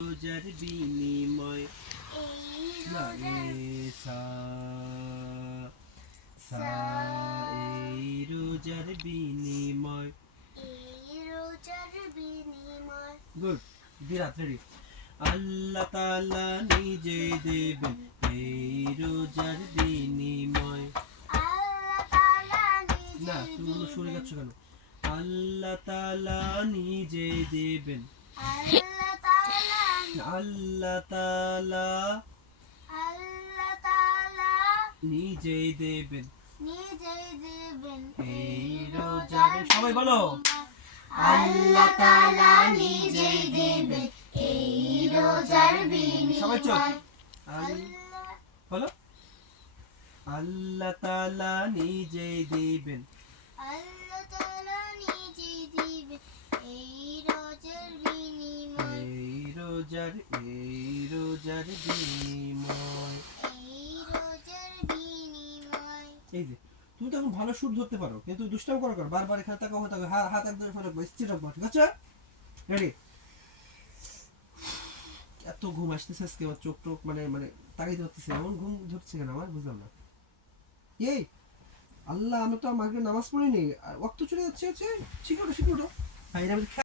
রোজার বিনিময় না সা সা এই রোজার বিনিময় গুড বিরাট রেডি আল্লাহ তাআলা নিজে দেবেন এই রোজার বিনিময় না তুমি শুনে যাচ্ছ কেন আল্লাহ তাআলা নিজে দেবেন আল্লাহ তাআলা নিজে দেবেন এই রোজার সবাই বলো আল্লাহ তাআলা নিজে দেবেন এই রোজার সবাই চুপ বিনিময় বলো আল্লাহ তাআলা নিজে দেবেন আল্লাহ তাআলা নিজে দেবেন এই রোজার বিনিময় এই রোজার বিনিময় এই রোজার বিনিময় এই যে তুমি তো এখন ভালো সুর ধরতে পারো কিন্তু দুষ্টামি করো বারবার এখানে তাকাও তাকাও হাত একদম ফেলে স্থির রাখবো ঠিক আছে রেডি এত ঘুম আসতেছে আজকে আমার চোখ টোক মানে মানে তাকাইতে পারতেছে এমন ঘুম ধরছে কেন আমার বুঝলাম না এই আল্লাহ আমি তো মাগরিব নামাজ পড়িনি আর ওয়াক্ত চলে যাচ্ছে শিখে ওঠো ভাই